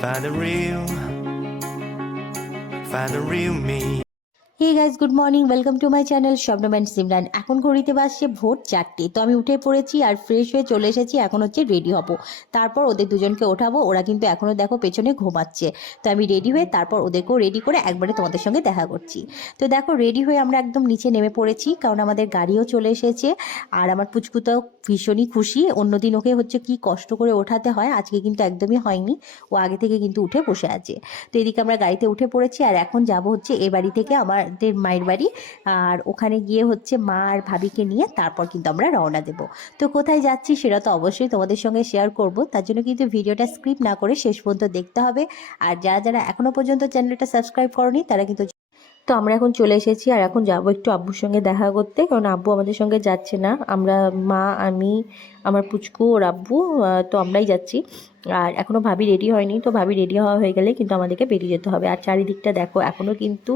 Find the real me. Hey guys, good morning, welcome to my channel Shabnam and Simran. এখন ঘড়িতে বাজছে ভোর 4টে। তো আমি উঠে পড়েছি আর ফ্রেশ হয়ে চলে এসেছি। এখন হচ্ছে রেডি হব, তারপর ওদের দুজনকে ওঠাবো। ওরা কিন্তু এখনও দেখো পেছনে ঘুমাচ্ছে। তো আমি রেডি হয়ে তারপর ওদেরকেও রেডি করে একবারে তোমাদের সঙ্গে দেখা করছি। তো দেখো রেডি হয়ে আমরা একদম নিচে নেমে পড়েছি, কারণ আমাদের গাড়িও চলে এসেছে। আর আমার পুচকুটাও ভীষণই খুশি। অন্যদিন ওকে হচ্ছে কি কষ্ট করে ওঠাতে হয়, আজকে কিন্তু একদমই হয়নি। ও আগে থেকে কিন্তু উঠে বসে আছে। তো এদিকে আমরা গাড়িতে উঠে পড়েছি আর এখন যাব হচ্ছে এ বাড়ি থেকে আমাদের মায়ের বাড়ি। আর ওখানে গিয়ে হচ্ছে মা আর ভাবিকে নিয়ে তারপর কিন্তু আমরা রওনা দেব। তো কোথায় যাচ্ছি সেটা তো অবশ্যই তোমাদের সঙ্গে শেয়ার করব, তার জন্য কিন্তু ভিডিওটা স্কিপ না করে শেষ পর্যন্ত দেখতে হবে। আর যারা যারা এখনো পর্যন্ত চ্যানেলটা সাবস্ক্রাইব করনি তারা কিন্তু। তো আমরা এখন চলে এসেছি আর এখন যাব একটু আব্বুর সঙ্গে দেখা করতে, কারণ আব্বু আমাদের সঙ্গে যাচ্ছে না। আমরা মা, আমি, আমার পুচকু, ওর আব্বু, তো আমরাই যাচ্ছি। আর এখনও ভাবি রেডি হয়নি, তো ভাবি রেডি হওয়া হয়ে গেলে কিন্তু আমাদেরকে বেরিয়ে যেতে হবে। আর চারিদিকটা দেখো, এখনও কিন্তু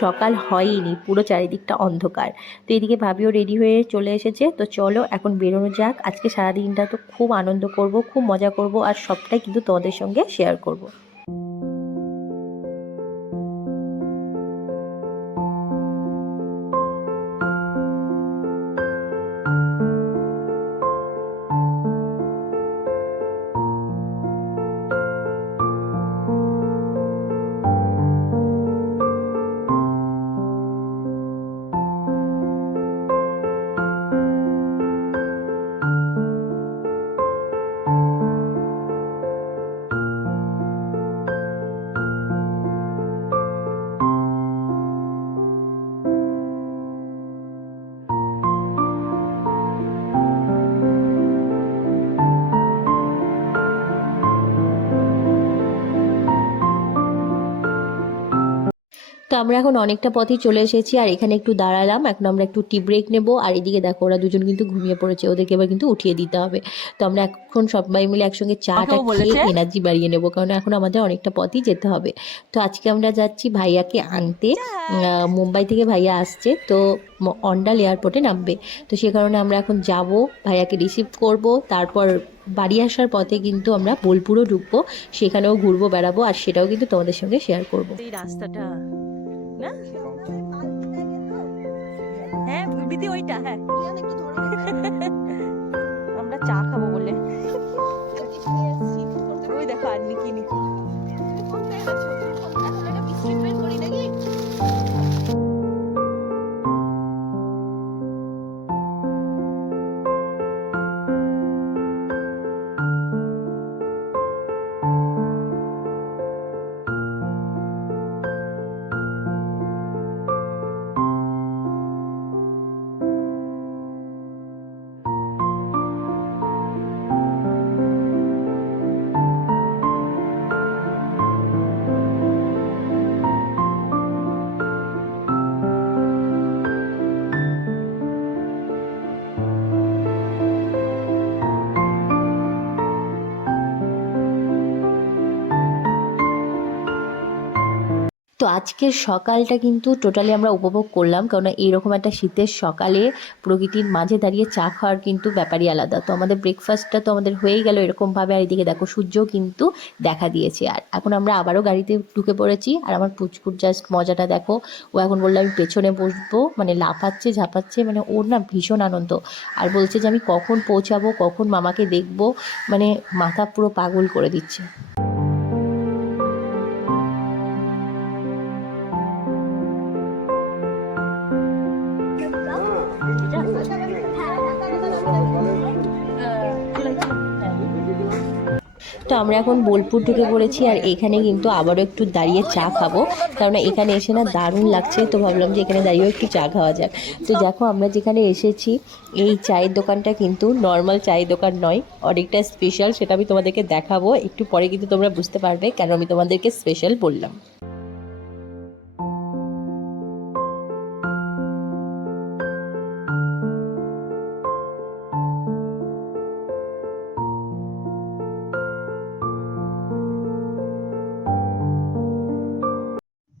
সকাল হয়নি, পুরো চারিদিকটা অন্ধকার। তো এদিকে ভাবিও রেডি হয়ে চলে এসেছে। তো চলো এখন বেরোনো যাক। আজকে সারাদিনটা তো খুব আনন্দ করব, খুব মজা করব, আর সবটাই কিন্তু তোমাদের সঙ্গে শেয়ার করব। তো আমরা এখন অনেকটা পথই চলে এসেছি আর এখানে একটু দাঁড়ালাম। এখন আমরা একটু টি ব্রেক নেব। আর এদিকে দেখো ওরা দুজন কিন্তু ঘুমিয়ে পড়েছে, ওদেরকে এবার কিন্তু উঠিয়ে দিতে হবে। তো আমরা এখন সবাই মিলে একসঙ্গে চাটা খেয়ে এনার্জি বাড়িয়ে নেব, কারণ এখন আমাদের অনেকটা পথই যেতে হবে। তো আজকে আমরা যাচ্ছি ভাইয়াকে আনতে। মুম্বাই থেকে ভাইয়া আসছে, তো অন্ডাল এয়ারপোর্টে নামবে। তো সে কারণে আমরা এখন যাব, ভাইয়াকে রিসিভ করব। তারপর বাড়ি আসার পথে কিন্তু আমরা বোলপুরও ঢুকবো, সেখানেও ঘুরবো, বেড়াবো, আর সেটাও কিন্তু তোমাদের সঙ্গে শেয়ার করবো। এই রাস্তাটা না, হ্যাঁ বিধি ওইটা, হ্যাঁ আমরা চা খাবো বলে ওই দেখো আর নিকিনি। তো আজকের সকালটা কিন্তু টোটালি আমরা উপভোগ করলাম, কারণ এইরকম একটা শীতের সকালে প্রকৃতির মাঝে দাঁড়িয়ে চা খাওয়ার কিন্তু ব্যাপারই আলাদা। তো আমাদের ব্রেকফাস্টটা তো আমাদের হয়েই গেল এরকমভাবে। আর এদিকে দেখো সূর্যও কিন্তু দেখা দিয়েছে। আর এখন আমরা আবারও গাড়িতে ঢুকে পড়েছি। আর আমার পুচকুর জাস্ট মজাটা দেখো, ও এখন বললো আমি পেছনে বসবো, মানে লাফাচ্ছে ঝাপাচ্ছে, মানে ওর না ভীষণ আনন্দ। আর বলছে যে আমি কখন পৌঁছাবো, কখন মামাকে দেখবো, মানে মাথা পুরো পাগল করে দিচ্ছে। তো আমরা এখন বোলপুর ঢুকে পড়েছি আর এখানে কিন্তু আবারও একটু দাঁড়িয়ে চা খাবো, কারণ এখানে এসে না দারুণ লাগছে। তো ভাবলাম যে এখানে দাঁড়িয়েও একটু চা খাওয়া যাক। তো দেখো আমরা যেখানে এসেছি, এই চায়ের দোকানটা কিন্তু নর্মাল চায়ের দোকান নয়, অনেকটা স্পেশাল। সেটা আমি তোমাদেরকে দেখাবো একটু পরে, কিন্তু তোমরা বুঝতে পারবে কেন আমি তোমাদেরকে স্পেশাল বললাম।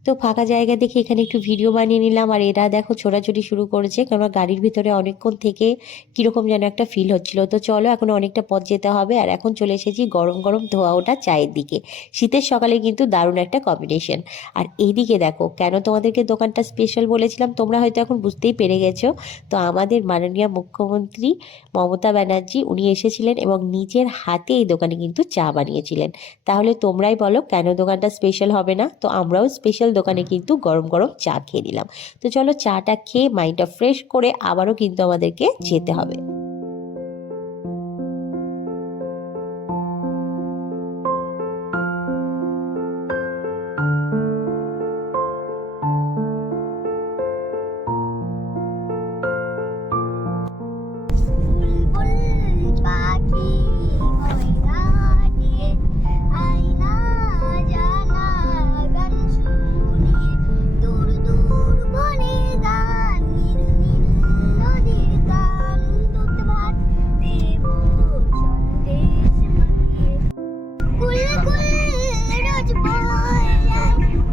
তো ফাঁকা জায়গা দেখে এখানে একটু ভিডিও বানিয়ে নিলাম। আর এরা দেখো ছোটাছুটি শুরু করেছে, কারণ গাড়ির ভিতরে অনেকক্ষণ থেকে কীরকম যেন একটা ফিল হচ্ছিল। তো চলো, এখন অনেকটা পথ যেতে হবে। আর এখন চলে এসেছি গরম গরম ধোয়া ওঠা চায়ের দিকে। শীতের সকালে কিন্তু দারুণ একটা কম্বিনেশন। আর এইদিকে দেখো, কেন তোমাদেরকে দোকানটা স্পেশাল বলেছিলাম তোমরা হয়তো এখন বুঝতেই পেরে গেছো। তো আমাদের মাননীয় মুখ্যমন্ত্রী মমতা ব্যানার্জি উনি এসেছিলেন এবং নিজের হাতে এই দোকানে কিন্তু চা বানিয়েছিলেন। তাহলে তোমরাই বলো কেন দোকানটা স্পেশাল হবে না? তো আমরাও স্পেশাল দোকানে কিন্তু গরম গরম চা খেয়ে নিলাম। তো চলো, চাটা খেয়ে মাইন্ডটা ফ্রেশ করে আবারও কিন্তু আমাদেরকে যেতে হবে। বুলবুল পাখি ময়না দিয়ে আয়না জানা গান শুনিয়ে দূর দূর বনে গান নীল নীল নদীর গান দুধ ভাত দেব সন্দেশ মাখিয়ে কুল কুল রোজ বয়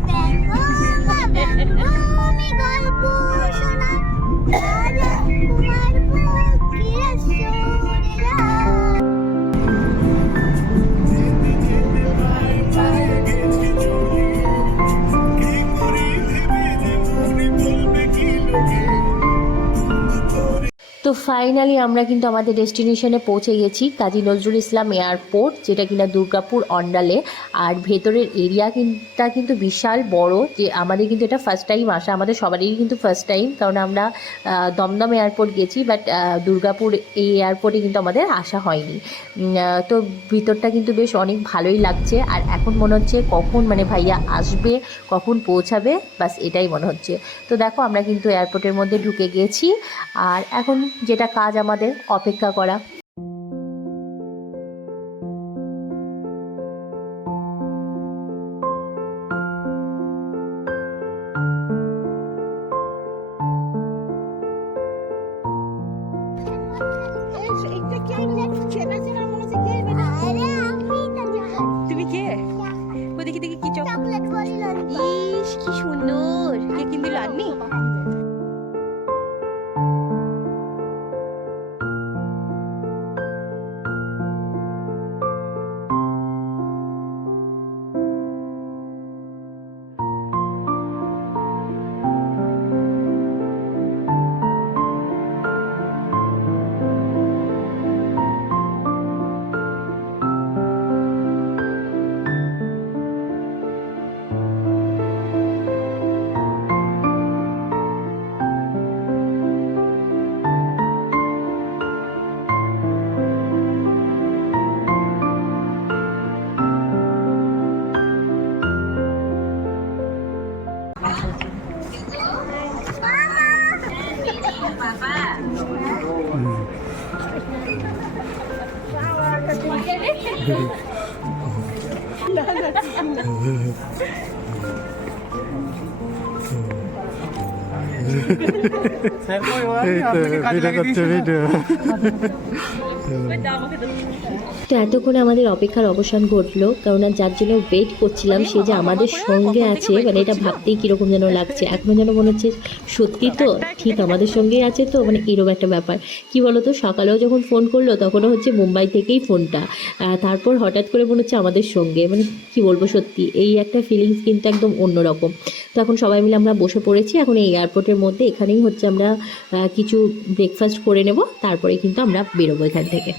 ব্যঙ্গমা ব্যঙ্গমি গল্প শোনায় রাজা কুমার ফকির সুরেরা তো ফাইনালি আমরা কিন্তু আমাদের ডেস্টিনেশনে পৌঁছে গেছি, কাজী নজরুল ইসলাম এয়ারপোর্ট, যেটা কিনা দুর্গাপুর অন্ডালে। আর ভেতরের এরিয়া কিন্তু বিশাল বড়। যে আমাদের কিন্তু এটা ফার্স্ট টাইম আসা, আমাদের সবারই কিন্তু ফার্স্ট টাইম, কারণ আমরা দমদম এয়ারপোর্ট গেছি, বাট দুর্গাপুর এই এয়ারপোর্টে কিন্তু আমাদের আসা হয়নি। তো ভিতরটা কিন্তু বেশ অনেক ভালোই লাগছে। আর এখন মনে হচ্ছে কখন মানে ভাইয়া আসবে, কখন পৌঁছাবে, বাস এটাই মনে হচ্ছে। তো দেখো, আমরা কিন্তু এয়ারপোর্টের মধ্যে ঢুকে গেছি। আর এখন যেটা কাজ আমাদের অপেক্ষা করা। তুমি কে? ও দেখি দেখি কি চকলেট বলি ইস কি সুন্দর, কে কিন্তু লাননি। তো এতক্ষণে আমাদের অপেক্ষার অবসান ঘটলো, কারণ যার জন্য ওয়েট করছিলাম সে যে আমাদের সঙ্গে আছে, মানে এটা ভাবতেই কীরকম যেন লাগছে। এখনও যেন মনে হচ্ছে সত্যি তো ঠিক আমাদের সঙ্গেই আছে, তো মানে এরকম একটা ব্যাপার। কি বলো তো, সকালেও যখন ফোন করলো তখনও হচ্ছে মুম্বাই থেকেই ফোনটা, তারপর হঠাৎ করে মনে হচ্ছে আমাদের সঙ্গে, মানে কি বলবো, সত্যি এই একটা ফিলিংস কিন্তু একদম অন্যরকম। তো এখন সবাই মিলে আমরা বসে পড়েছি এখন এই এয়ারপোর্টের মধ্যে। এখানেই হচ্ছে আমরা কিছু ব্রেকফাস্ট করে নেব, তারপরে কিন্তু আমরা বেরোবো এখান থেকে।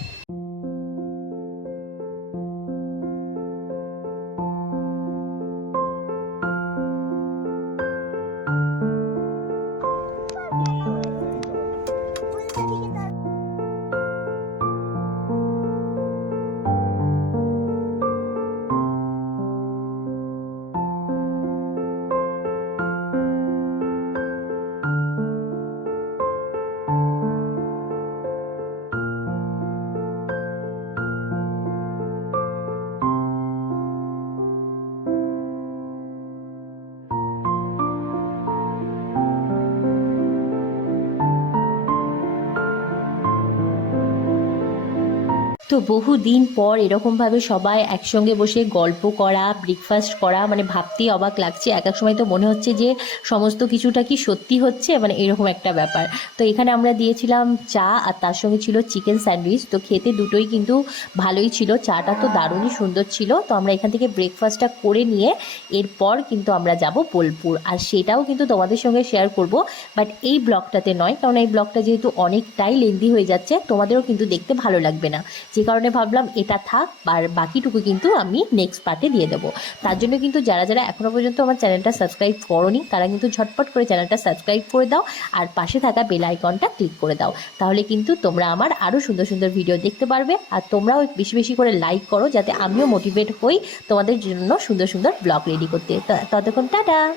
তো বহুদিন পর এরকমভাবে সবাই একসঙ্গে বসে গল্প করা, ব্রেকফাস্ট করা, মানে ভাবতেই অবাক লাগছে। এক এক সময় তো মনে হচ্ছে যে সমস্ত কিছুটা কি সত্যি হচ্ছে, মানে এরকম একটা ব্যাপার। তো এখানে আমরা দিয়েছিলাম চা আর তার সঙ্গে ছিল চিকেন স্যান্ডউইচ। তো খেতে দুটোই কিন্তু ভালোই ছিল, চাটা তো দারুণই সুন্দর ছিল। তো আমরা এখান থেকে ব্রেকফাস্টটা করে নিয়ে এরপর কিন্তু আমরা যাব বোলপুর, আর সেটাও কিন্তু তোমাদের সঙ্গে শেয়ার করব, বাট এই ব্লগটাতে নয়, কারণ এই ব্লগটা যেহেতু অনেকটাই লেন্দি হয়ে যাচ্ছে, তোমাদেরও কিন্তু দেখতে ভালো লাগবে না, যে কারণে ভাবলাম এটা থাক, আর বাকিটুকু কিন্তু আমি নেক্সট পার্টে দিয়ে দেবো। তার জন্য কিন্তু যারা যারা এখনও পর্যন্ত আমার চ্যানেলটা সাবস্ক্রাইব করোনি, তারা কিন্তু ঝটপট করে চ্যানেলটা সাবস্ক্রাইব করে দাও, আর পাশে থাকা বেল আইকনটা ক্লিক করে দাও। তাহলে কিন্তু তোমরা আমার আরও সুন্দর সুন্দর ভিডিও দেখতে পারবে, আর তোমরাও বেশি বেশি করে লাইক করো, যাতে আমিও মোটিভেট হই তোমাদের জন্য সুন্দর সুন্দর ব্লগ রেডি করতে। ততক্ষণ টাটা।